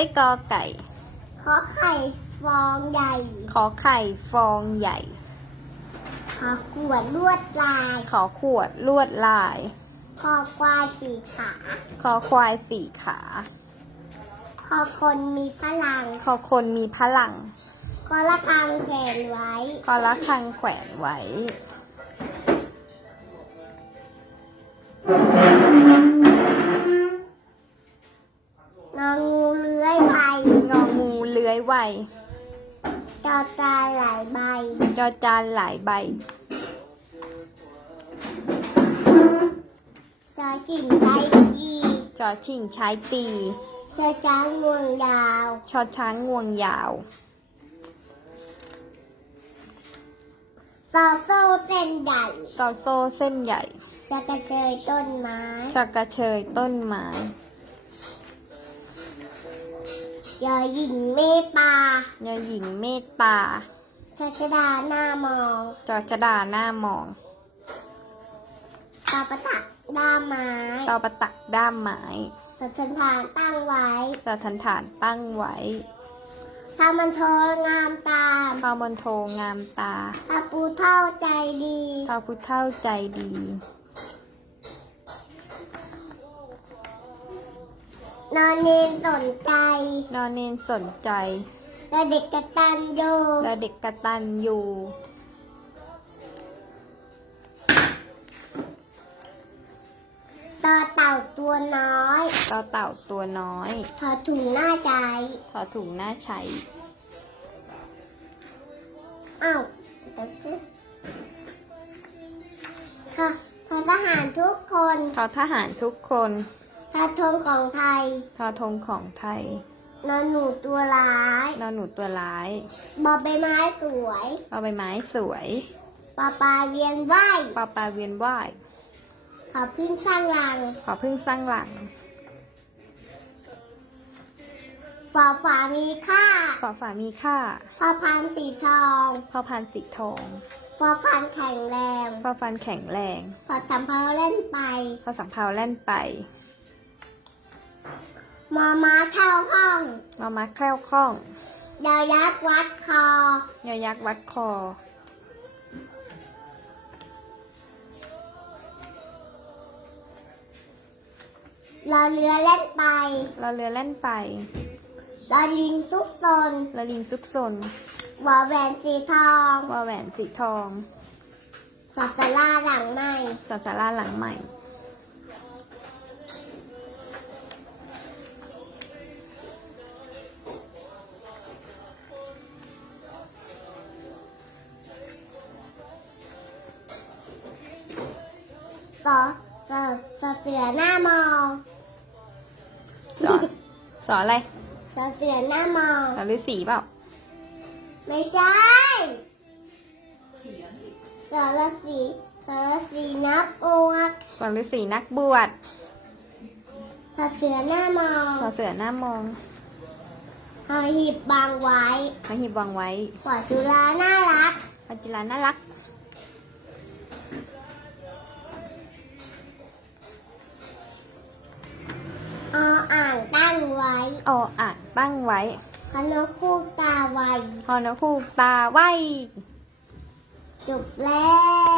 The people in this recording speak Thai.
ไอ้กอไก่ ขอไข่ฟองใหญ่ ขอไข่ฟองใหญ่ ขอขวดลวดลาย ขอขวดลวดลาย ขอควายสีขา ขอควายสี่ขา ขอคนมีพลัง ขอคนมีพลัง ขอละคังแขวนไว้ ขอละคังแขวนไว้นองูเลื้อยไวจอจานหลายใบ จอจานหลายใบ จอจิ่งใจดีจอชิงใช้ตีเสือจ้างงวงยาว ชอช้างงวงยาว ซอโซ่เส้นใหญ่ซอโซ่เส้นใหญ่เสือกระเชยต้นไม้ชากระเชยต้นไม้ ยอหญิงเมตตายอหญิงเมตตาชชดาหน้ามองจอจดาหน้ามองตาประตักด้ามไม้ตอประตักด้ามไม้สันสันฐานตั้งไว้สถานฐานตั้งไว้ถ้ามันโทรงามตามพามนโทงามตาถ้าปูเท่าใจดีพระพุทธเท่าใจดี นอนเนนสนใจนอนเนนสนใจ และเด็กกระตันโยและเด็กกระตันอยู่ต่อเต่าตัวน้อยต่อเต่าตัวน้อยถอดถุงหน้าใจถอถุงหน้าใช้อ้าวเดี๋ยวจะค่ะทอทหารทุกคนทอทหารทุกคน ทอธงของไทยทอธงของไทยนอนหนูตัวร้ายนอนหนูตัวร้ายบอใบไม้สวยปอใบไม้สวยปลาปลาเวียนว่ายปอปลาเวียนว่ายขอพึ่งสร้างรังขอพึ่งสร้างหลังฝอฝามีค่าขอฝามีค่าพอพานสีทองพอพันสีทองฟอฟันแข็งแรงพอฟันแข็งแรงพอสำเพาเล่นไป พอสัมภาวแล่นไป มอม้าเท่าห้องมามาแคล้วคล่องยอยักษ์วัดคอยอยักษ์วัดคอ รอเรือเล่นไปเราเรือแล่นไปรอลิงซุกซนละลิงซุกซนวอแหวนสีทองวาแหวนสีทอง สัตว์ลาหลังไม่สาสาราหลังใหม่ อสอสอเสือหน้ามองสอนสอนอะไรสอเสือหน้ามองสอนฤาษีเปล่า ไม่ใช่สอละสีสอละสีนับอวดสอนฤาษีนักบวชสอเสือหน้ามองสอนเสือหน้ามองหอหีบบางไว้มาหีบวางไว้ขอจุฬาน่ารักปัจจุลาน่ารัก ออ่างตั้งไว้คณะคู่ตาไวพอนกคู่ตาไว้ จบแล้ว